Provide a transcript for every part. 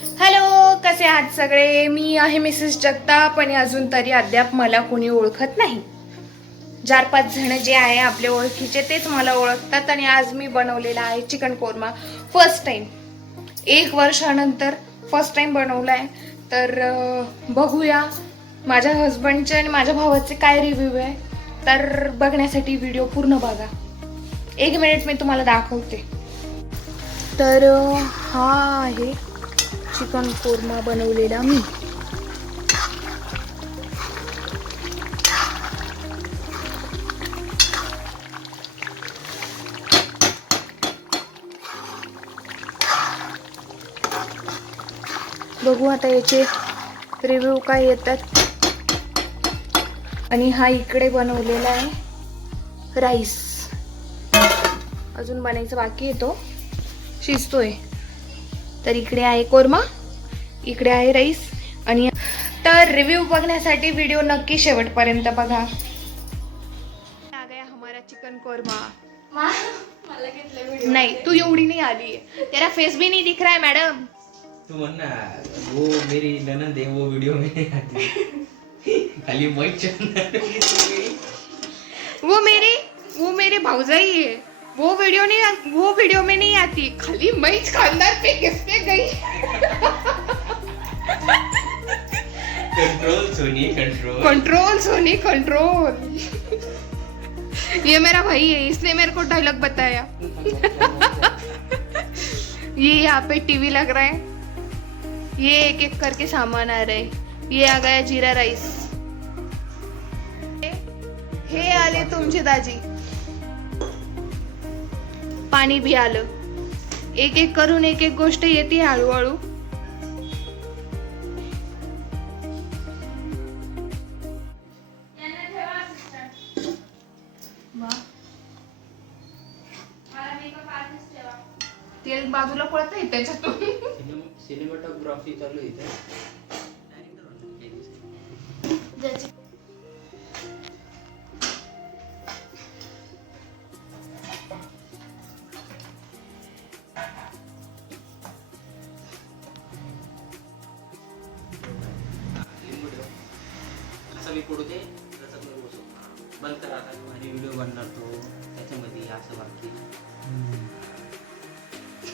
Hello कसे आहात सगळे? मी आहे मिसेस जगताप आणि अजून तरी अद्याप मला कोणी ओळखत नाही. चार पाच जण जे आहे आपले ओळखीचे तेच मला ओळखतात आणि आज मी बनवलेला आहे चिकन कोरमा फर्स्ट टाईम एक वर्षानंतर फर्स्ट टाईम बनवला आहे. तर बघूया माझ्या हस्बंडचे आणि माझ्या भावाचे काय रिव्ह्यू आहे. तर बघण्यासाठी व्हिडिओ पूर्ण बघा. एक मिनिट मी तुम्हाला दाखवते. तर हा आहे चिकन कोरमा बनवलेला मी. बघू आता याचे रिव्ह्यू काय येतात. आणि हा इकडे बनवलेला आहे राईस अजून बनायचं बाकी येतो शिजतोय. तर इकडे आहे कोरमा. इकडे आहे राईस. आणि तर रिव्ह्यू बघण्यासाठी व्हिडिओ नक्की शेवटपर्यंत बघा. आ गया हमारा चिकन कोरमा. नहीं तू एवढी नहीं आली. है तेरा फेस भी नहीं दिख रहा है मैडम तू म्हण ना वो मेरी ननद है वो वीडियो में नहीं आती. खाली मैच वो मेरी वो मेरे भाऊजाई है वो वीडियो नहीं वो वीडियो में नहीं आती. खाली मैच खानदार पे किस पे गई? Control Sony control control Sony control ये मेरा भाई है इसने मेरे को डायलॉग बताया. ये यहाँ पे टीवी लग रहा है. ये एक एक करके सामान आ रहा है. ये आ गया जीरा राइस हे आले तुमचे दाजी. पाणी बी आलं एक एक करून एक एक गोष्ट येते हळूहळू. तेल बाजूला पडत आहे त्याच्यातून सिनेमाटोग्राफी चालू आहे मी पडू दे त्याचा मी बसू बंद करा आता आणि व्हिडिओ बनणार तो त्याच्यामध्ये असं बाकी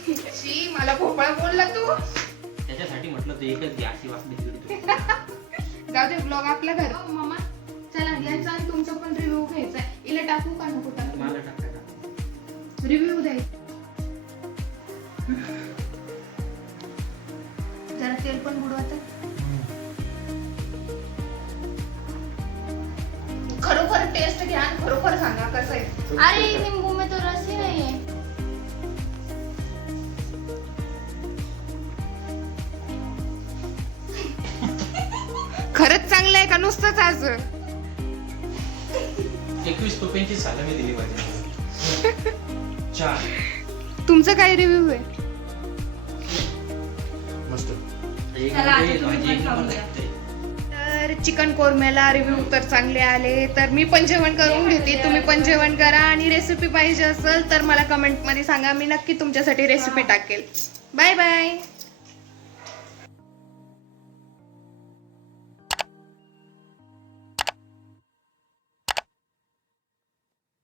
शी मला भोपळा बोलला तू. त्याच्यासाठी म्हटलं तर एकच घ्या अशी व्हिडिओ जाऊ दे ब्लॉग आपल्या घर मामा. चला याचा आणि तुमचा पण रिव्ह्यू घ्यायचा आहे. इला टाकू का नको टाकू? मला टाका टाका रिव्ह्यू द्याय जरा तेल पण बुडवत खरोखर टेस्ट घ्या आणि खरोखर सांगा कसं आहे. अरे नींबू में तो खरंच चांगलं आहे का नुसतंच आज एकवीस रुपयांची सालामी दिली माझ्या चार. तुमचं काय रिव्ह्यू आहे? मस्त. एक चला, आता नंबर तुम्ही भाजी एक पण खाऊन नंबर घ्या. लागते. तर चिकन कोरम्याला रिव्ह्यू तर चांगले आले. तर मी पण जेवण करून घेते. तुम्ही पण जेवण करा आणि रेसिपी पाहिजे असेल तर मला कमेंटमध्ये सांगा. मी नक्की तुमच्यासाठी रेसिपी टाकेल. Bye bye